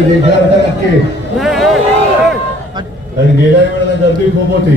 घेतला होता नक्की. आणि गेल्या वेळेला गर्दी खूप होती.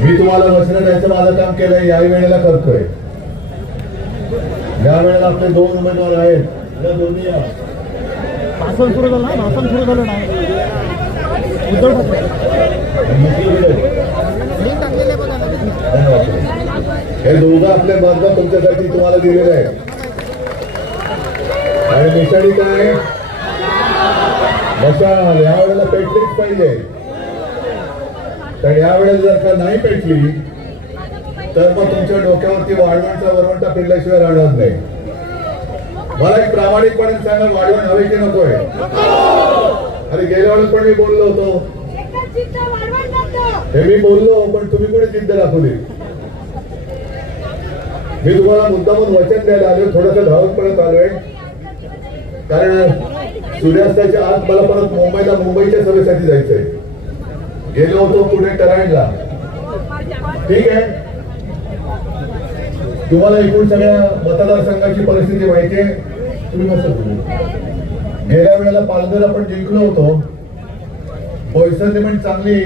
मी तुम्हाला वचन द्यायचं माझं काम केलंय या वेळेला करतोय. या वेळेला आपले दोन उमेदवार आहेत. हे दोघं आपल्या बांधव तुमच्यासाठी तुम्हाला दिलेले आहे आणि निशाणी काय? मशाल यावेळेला पेटलीच पाहिजे. तर यावेळेला जर का नाही पेटली तर मग तुमच्या डोक्यावरती वाळवणचा वरवंटा फिरल्याशिवाय राहणार नाही. मला एक प्रामाणिकपणे सांगा वाढवण हवे की नकोय? अरे गेल्या वेळेस पण मी बोललो होतो. हे मी बोललो पण तुम्ही कुठे जिद्द दाखवली? मी तुम्हाला मुद्दामून वचन द्यायला आलो थोडस धावत पडत आलोय. कारण सूर्यास्ताच्या आत मला परत मुंबईला मुंबईच्या सभेसाठी जायचंय. गेलो होतो पुढे कराडला ठीक आहे. तुम्हाला एकूण सगळ्या मतदारसंघाची परिस्थिती माहिती आहे. तुम्ही कसं बोलू? गेल्या वेळेला पालघर आपण जिंकलो होतो. बोईसरने पण चांगली.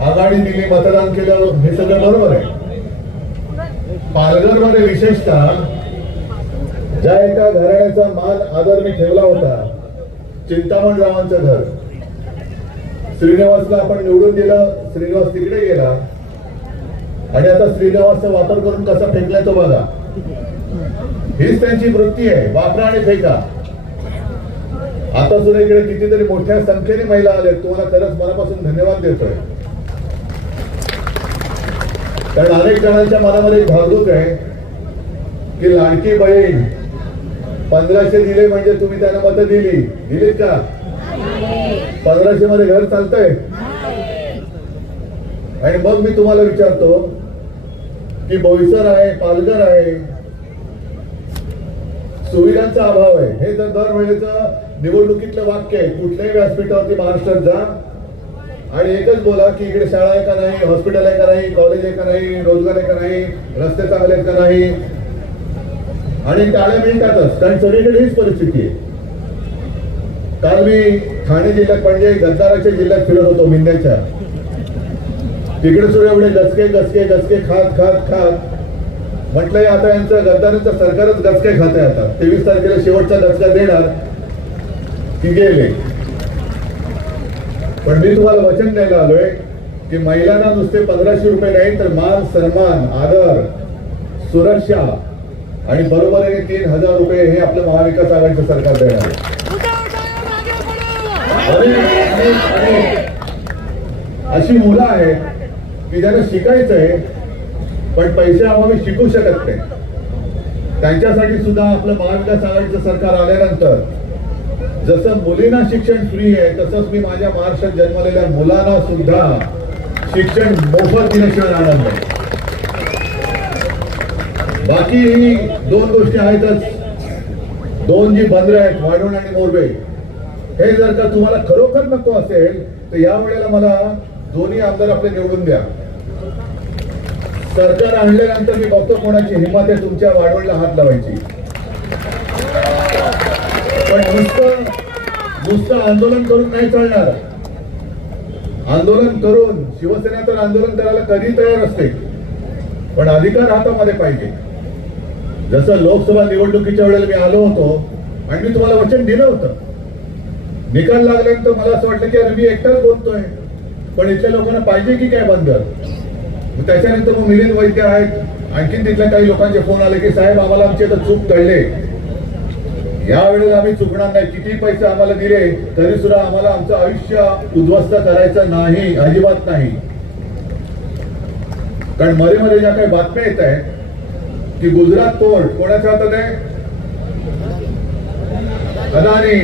आघाडी दिली मतदान केलं. हे सगळं बरोबर आहे. पालघरमध्ये विशेषतः ज्या एका घराण्याचा मान आदर मी ठेवला होता चिंतामण रावांचं घर. श्रीनिवासला आपण निवडून दिलं श्रीनिवास तिकडे गेला. आणि आता श्रीनिवासचा वापर करून कसा फेकलाय तो बघा. हीच त्यांची वृत्ती आहे वापरा आणि फेका. आता सुद्धा इकडे कितीतरी मोठ्या संख्येने महिला आल्या तुम्हाला खरंच मनापासून धन्यवाद देतोय. कारण अनेक जणांच्या मनामध्ये एक आहे की लाडकी बहीण पंधराशे दिले म्हणजे तुम्ही त्यांना मतं दिली. दिलीत का? पंधराशे मध्ये घर चालतंय? आणि मग मी तुम्हाला विचारतो की बोईसर आहे पालघर आहे सुविधांचा अभाव आहे. हे तर दरवेळेचं निवडणुकीतलं वाक्य आहे. कुठल्याही व्यासपीठावरती महाराष्ट्रात जा आणि एकच बोला की इकडे शाळा आहे का नाही हॉस्पिटल आहे का नाही कॉलेज आहे का नाही रोजगार आहे का नाही रस्ते चांगले आहेत का नाही आणि टाळ्या मिळतातच. कारण सगळीकडे हीच परिस्थिती आहे. काल मी ठाणे जिल्ह्यात म्हणजे गद्दाराच्या जिल्ह्यात फिरत होतो मिंद्याच्या तिकडे सुरू एवढे गचके गचके गचके खात खात खात. म्हटलंय आता यांचं गद्दारांचं सरकारच गचके खाते आता. तेवीस तारखेला शेवटचा गचका देणार की गेले. पण मी तुम्हाला वचन द्यायला आलोय की महिलांना नुसते पंधराशे रुपये नाही तर मान सन्मान आदर सुरक्षा आणि बरोबर आहे तीन हजार रुपये हे आपलं महाविकास आघाडीचं सरकार देणार अशी मुलं आहेत की ज्यांना शिकायचं आहे पण पैसे आम्ही शिकू शकत नाही. त्यांच्यासाठी सुद्धा आपलं महाविकास आघाडीचं सरकार आल्यानंतर जसं मुलींना शिक्षण फ्री आहे तसंच मी माझ्या महाराष्ट्रात जन्मलेल्या मुलांना सुद्धा शिक्षण मोफत दिल्याशिवाय राहणार नाही. बाकी ही दोन गोष्टी आहेतच. दोन जी बंदरे आहेत वाढवण आणि मोरबे हे जर का तुम्हाला खरोखर नको असेल तर या वेळेला मला दोन्ही आमदार आपले निवडून द्या. सरकार आणल्यानंतर मी बघतो कोणाची हिंमत आहे तुमच्या वाढवणला हात लावायची. पण नुसतं नुसतं आंदोलन करून नाही चालणार. आंदोलन करून शिवसेना तर आंदोलन करायला कधी तयार असते पण अधिकार हातामध्ये पाहिजे. जसं लोकसभा निवडणुकीच्या वेळेला मी आलो होतो आणि मी तुम्हाला वचन दिलं होतं. निकाल लागल्यानंतर मला असं वाटलं की अरे मी एकटाच बोलतोय. पण इथल्या लोकांना पाहिजे की काय बंदर? त्याच्यानंतर मग मिलिंद वैद्य आहेत. आणखीन तिथल्या काही लोकांचे फोन आले की साहेब आम्हाला आमची तर चूक कळले यावेळेला आम्ही चुकणार नाही. किती पैसे आम्हाला दिले तरी सुद्धा आम्हाला आमचं आयुष्य उद्ध्वस्त करायचं नाही अजिबात नाही. कारण मध्ये मध्ये ज्या काही बातम्या येत आहेत की गुजरात पोर्ट कोणाच्या हातात आहे अदानी.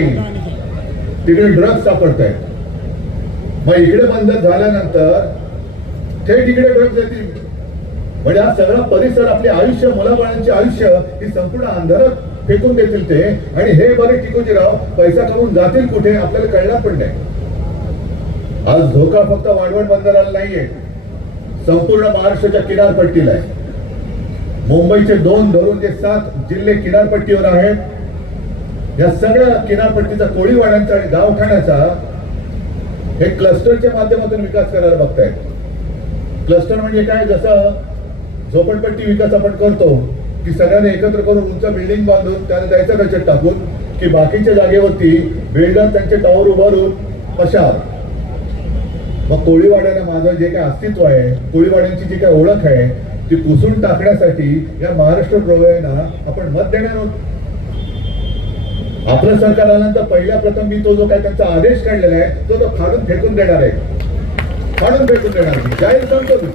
तिकडे ड्रग्ज सापडत आहेत मग इकडे बंद झाल्यानंतर थेट इकडे ड्रग्ज येतील. म्हणजे हा सगळा परिसर आपले आयुष्य मुलाबाळांचे आयुष्य ही संपूर्ण अंधारात फेकून देतील ते. आणि हे बरे टिकोजीराव पैसा कमवून जातील कुठे आपल्याला कळणार पण नाही. आज धोका फक्त वाढवण बंदराला नाहीये. संपूर्ण महाराष्ट्राच्या किनारपट्टीला आहे. मुंबईचे दोन धरून जे सात जिल्हे किनारपट्टीवर आहेत. या सगळ्या किनारपट्टीचा कोळीवाड्यांचा आणि दवाखान्याचा हे क्लस्टरच्या माध्यमातून विकास करायला बघतायत. क्लस्टर म्हणजे काय? जसं झोपडपट्टी विकास आपण करतो की सगळ्यांनी एकत्र करून उंच बिल्डिंग बांधून त्याला द्यायचं त्याच्यात टाकून की बाकीच्या जागेवरती बिल्डर त्यांचे टॉवर उभारून कशा मग कोळीवाड्याला माझं जे काय अस्तित्व आहे कोळीवाड्यांची जी काय ओळख आहे ती पुसून टाकण्यासाठी या महाराष्ट्र प्रवाहांना आपण मत देणार आहोत आपलं सरकार आल्यानंतर पहिल्या प्रथम मी तो जो काय त्यांचा आदेश काढलेला आहे तो तो फाडून फेकून देणार आहे. फाडून फेकून देणार मी जाहीर सांगतो मी.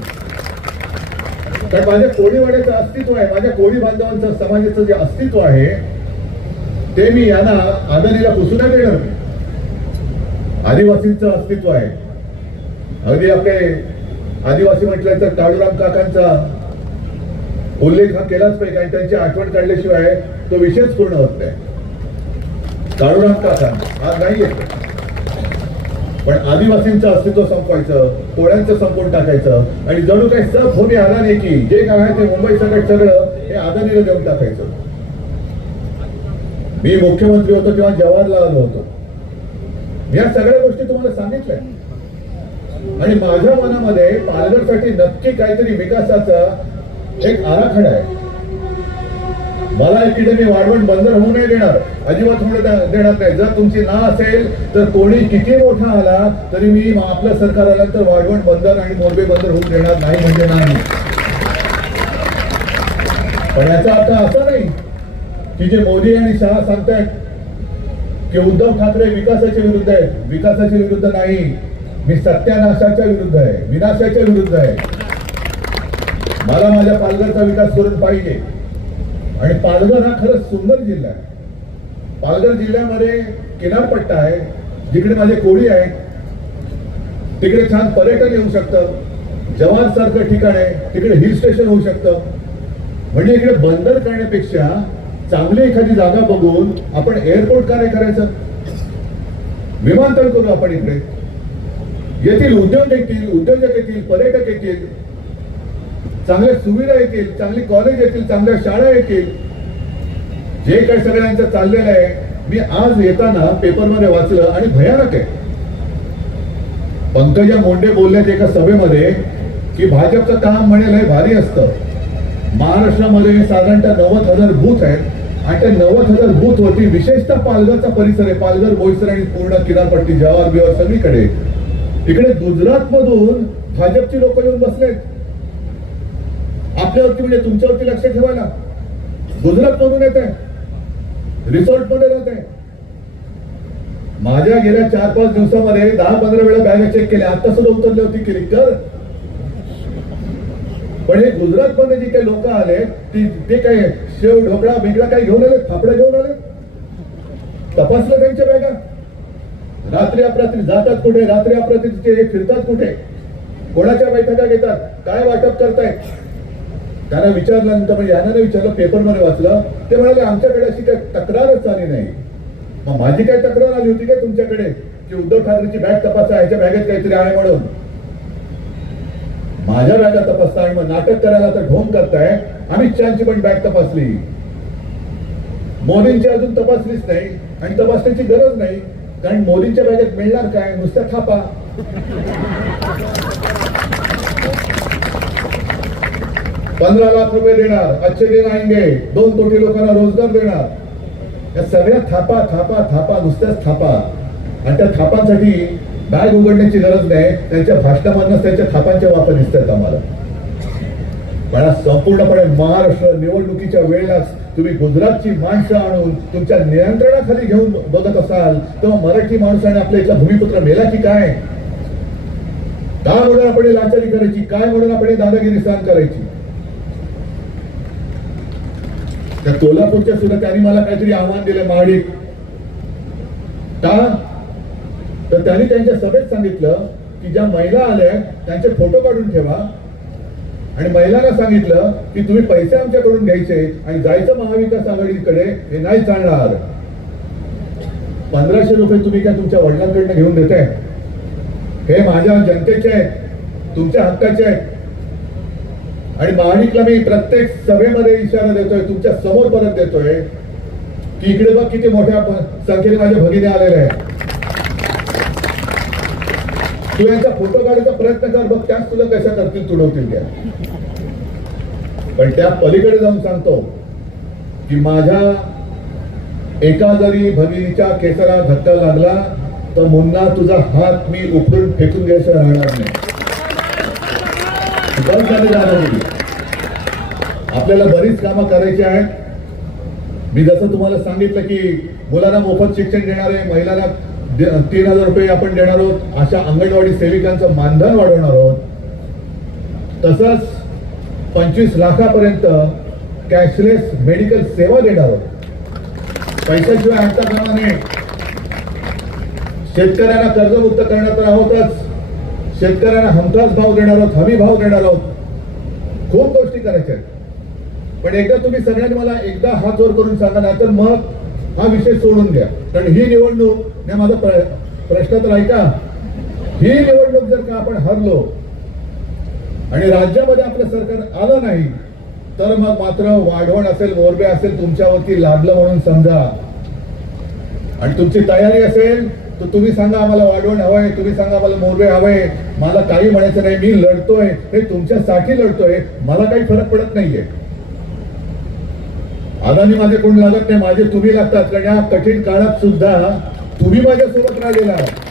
तर माझ्या कोळीवाड्याचं अस्तित्व आहे. माझ्या कोळी बांधवांचं समाजाचं जे अस्तित्व आहे ते मी यांना आदानीला पुसून देणार मी. आदिवासींचं अस्तित्व आहे. अगदी आपले आदिवासी म्हटलं तर काळूराम काकांचा उल्लेख हा केलाच पाहिजे कारण त्यांची आठवण काढल्याशिवाय तो विषयच पूर्ण होत नाही. काढून आणता काका आज नाही येत. पण आदिवासींचं अस्तित्व संपवायचं कोळ्यांचं संपवून टाकायचं आणि जणू काही सब भूमी आला नाही की जे काय आहे ते मुंबई सकट सगळं हे आदानीला देऊन टाकायचं. मी मुख्यमंत्री होतो किंवा जवाहरलाल होतो. मी या सगळ्या गोष्टी तुम्हाला सांगितल्या. आणि माझ्या मनामध्ये पालघरसाठी नक्की काहीतरी विकासाचा एक आराखडा आहे. मला इकडे मी वाढवण बंदर होऊ नाही देणार. अजिबात होऊ देणार नाही. जर तुमची ना असेल तर कोणी किती मोठा आला तरी मी आपलं सरकार आल्यानंतर वाढवण बंदर आणि मोरबे बंदर होऊ देणार नाही म्हणजे नाही पण याचा अर्थ असा नाही की जे मोदी आणि शहा सांगतायत की उद्धव ठाकरे विकासाच्या विरुद्ध आहेत. विकासाच्या विरुद्ध नाही. मी सत्यानाशाच्या विरुद्ध आहे. विनाशाच्या विरुद्ध आहे. मला माझ्या पालघरचा विकास करून पाहिजे. आणि पालघर हा खरंच सुंदर जिल्हा आहे. पालघर जिल्ह्यामध्ये किनारपट्टा आहे जिकडे माझे कोळी आहेत तिकडे छान पर्यटन येऊ शकतं. जवान सारखं ठिकाण आहे तिकडे हिल स्टेशन होऊ शकतं. म्हणजे इकडे बंदर करण्यापेक्षा चांगली एखादी जागा बघून आपण एअरपोर्ट काय करायचं? विमानतळ करू आपण इकडे. येथील उद्योग येतील उद्योजक येतील पर्यटक येतील. चांगल्या सुविधा येतील चांगली कॉलेज येतील चांगल्या शाळा येतील. जे काही सगळ्यांचं चाललेलं आहे मी आज येताना पेपरमध्ये वाचलं आणि भयानक आहे. पंकजा मुंडे बोलल्यात एका सभेमध्ये की भाजपचं काम म्हणेल हे भारी असतं. महाराष्ट्रामध्ये साधारणतः नव्वद हजार बूथ आहेत आणि त्या नव्वद हजार बूथ वरती विशेषतः पालघरचा परिसर आहे. पालघर बोईसर आणि पूर्ण किनारपट्टी जवाहर बिवार सगळीकडे. इकडे गुजरात मधून भाजपची लोक येऊन बसलेत. आपल्यावरती म्हणजे तुमच्यावरती लक्ष ठेवायला गुजरात मधून येत आहे. रिसॉर्टमध्ये राहत आहे. माझ्या गेल्या चार पाच दिवसामध्ये दहा पंधरा वेळा बॅगा चेक केल्या. आता सुद्धा उतरली होती की कर पण हे गुजरात मध्ये जी काही लोक आले ती ते काय शेव ढोकळा बिगडा काही घेऊन आले? फापडे घेऊन आले? तपासलं त्यांच्या बॅगा? रात्री अपरात्री जातात कुठे? रात्री अपरात्री ते फिरतात कुठे? कोणाच्या बैठका घेतात? काय वाटप करतायत? त्यांना विचारल्यानंतर म्हणजे यांना विचारलं पेपरमध्ये वाचलं. ते म्हणाले आमच्याकडे अशी काही तक्रारच आली नाही. मग माझी काय तक्रार आली होती काय तुमच्याकडे? की उद्धव ठाकरेची बॅग तपासा ह्याच्या बॅगेत काहीतरी आहे म्हणून. माझ्या बॅगा तपासता आणि मग नाटक करायला तर ढोंग करताय. अमित शहाची पण बॅग तपासली. मोदींची अजून तपासलीच नाही आणि तपासण्याची गरज नाही. कारण मोदींच्या बॅगेत मिळणार काय? नुसत्या थापा. पंधरा लाख रुपये देणार अच्छे दिन आणगे दोन कोटी लोकांना रोजगार देणार. या सगळ्या थापा थापा थापा नुसत्याच थापा. आणि त्या थापांसाठी बॅग उघडण्याची गरज नाही. त्यांच्या भाषणामधनच त्यांच्या थापांचे वापर दिसतात आम्हाला. पण संपूर्णपणे महाराष्ट्र निवडणुकीच्या वेळेलाच तुम्ही गुजरातची माणसं आणून तुमच्या नियंत्रणाखाली घेऊन बघत असाल तेव्हा मराठी माणसाने आपल्या इथला भूमिपुत्र मेला की काय? काय म्हणून आपण लाचारी करायची काय म्हणून आपण दादागिरी सहन करायची? त्या कोल्हापूरच्या सुद्धा त्यांनी मला काहीतरी आव्हान दिलं महाडिक का? तर त्यांनी त्यांच्या सभेत सांगितलं की ज्या महिला आल्या त्यांचे फोटो काढून ठेवा. आणि महिलांना सांगितलं की तुम्ही पैसे आमच्याकडून घ्यायचे आणि जायचं महाविकास आघाडीकडे हे नाही चालणार. पंधराशे रुपये तुम्ही काय तुमच्या वडिलांकडनं घेऊन देताय? हे माझ्या जनतेचे आहेत तुमच्या हक्काचे आहेत. आणि महाडिकला मी प्रत्येक सभेमध्ये इशारा देतोय तुमच्यासमोर परत देतोय की इकडे बघ किती मोठ्या संख्येने माझे भगिनी आलेले आहेत. तू यांचा फोटो काढायचा प्रयत्न कर बघ त्याच तुला कशा करतील तुडवतील त्या पण त्या पलीकडे जाऊन सांगतो की माझ्या एका जरी भगिनीच्या केसरा धक्का लागला तर मुन्ना तुझा हात मी उकळून फेकून घ्यायचं राहणार नाही. बस आपल्याला बरीच कामं करायची आहेत. मी जसं तुम्हाला सांगितलं की मुलांना मोफत शिक्षण देणार आहे महिलांना तीन हजार रुपये आपण देणार आहोत अशा अंगणवाडी सेविकांचं मानधन वाढवणार आहोत. तसंच पंचवीस लाखापर्यंत कॅशलेस मेडिकल सेवा देणार आहोत. पैशाशिवाय आणता कामाने शेतकऱ्यांना कर्जमुक्त करणार तर आहोतच. शेतकऱ्यांना हमखास भाव देणार आहोत हमी भाव देणार आहोत. खूप गोष्टी करायच्या आहेत. पण एकदा तुम्ही सगळ्यांनी मला एकदा हात वर करून सांगा नाहीतर मग हा विषय सोडून द्या. कारण ही निवडणूक नाही माझा प्र- प्रश्न तर ऐका. ही निवडणूक जर का आपण हरलो आणि राज्यामध्ये आपलं सरकार आलं नाही तर मग मात्र वाढवण असेल मोरबे असेल तुमच्यावरती लादलं म्हणून समजा. आणि तुमची तयारी असेल तर तुम्ही सांगा आम्हाला वाढवण हवंय तुम्ही सांगा आम्हाला मोरबे हवंय. मला काही म्हणायचं नाही मी लढतोय हे तुमच्यासाठी लढतोय. मला काही फरक पडत नाहीये. अदानी माझे कोण लागत नाही माझे तुम्ही लागतात. कारण या कठीण काळात सुद्धा तुम्ही माझ्यासोबत राहिलेला आहात.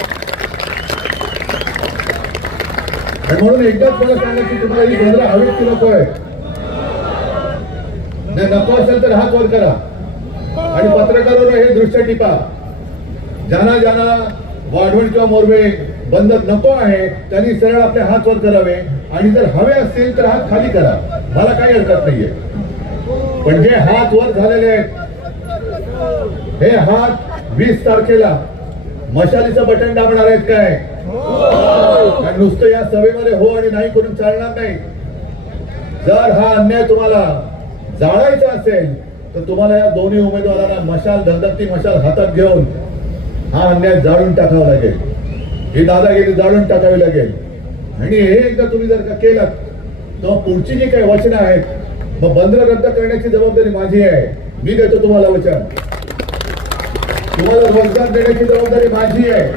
म्हणून एकदाच मला सांगा की तुम्हाला ही गोंधळ हवीच की नको आहे नाही नको असेल तर हात वर करा. आणि पत्रकारांवर हे दृश्य टिपा. ज्यांना ज्यांना वाढवण किंवा मोरवे बंद नको आहे त्यांनी सरळ आपले हात वर करावे. आणि जर हवे असतील तर हात खाली करा. मला काही हरकत नाहीये. पण जे हात वर झालेले आहेत हे हात वीस तारखेला मशालीचं बटन दाबणार आहेत काय? नुसतं या सभेमध्ये हो आणि नाही करून चालणार नाही. जर हा अन्याय तुम्हाला जाळायचा असेल तर तुम्हाला या दोन्ही उमेदवारांना मशाल धगधगती मशाल हातात घेऊन हा अन्याय जाळून टाकावा लागेल. ही दादागिरी जाळून टाकावी लागेल. आणि हे एकदा तुम्ही जर का केलं तर पुढची जी काही वचनं आहेत मग बंद रद्द करण्याची जबाबदारी माझी आहे. मी देतो तुम्हाला वचन. तुम्हाला रोजगार देण्याची जबाबदारी माझी आहे.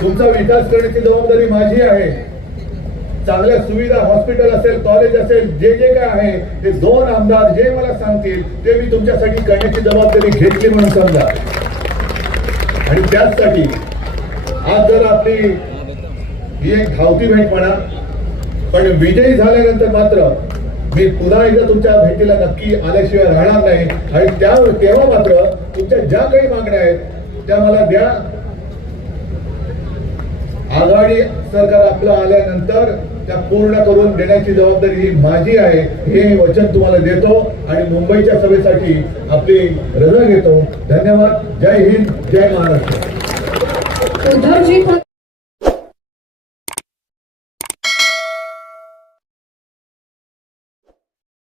तुमचा विकास करण्याची जबाबदारी माझी आहे. चांगल्या सुविधा हॉस्पिटल असेल कॉलेज असेल जे जे काय आहे ते दोन आमदार जे मला सांगतील ते मी तुमच्यासाठी करण्याची जबाबदारी घेतली म्हणून समजा. आणि त्याचसाठी आज जर आपली ही एक धावती भेट म्हणा पण विजयी झाल्यानंतर मात्र मी पुन्हा एकदा तुमच्या भेटीला नक्की आल्याशिवाय राहणार नाही. आणि त्या तेव्हा मात्र तुमच्या ज्या काही मागण्या आहेत त्या मला द्या. आघाडी सरकार आपलं आल्यानंतर त्या पूर्ण करून देण्याची जबाबदारी ही माझी आहे. हे वचन तुम्हाला देतो आणि मुंबईच्या सभेसाठी आपली रजा घेतो. धन्यवाद. जय हिंद. जय महाराष्ट्र. उद्धवजी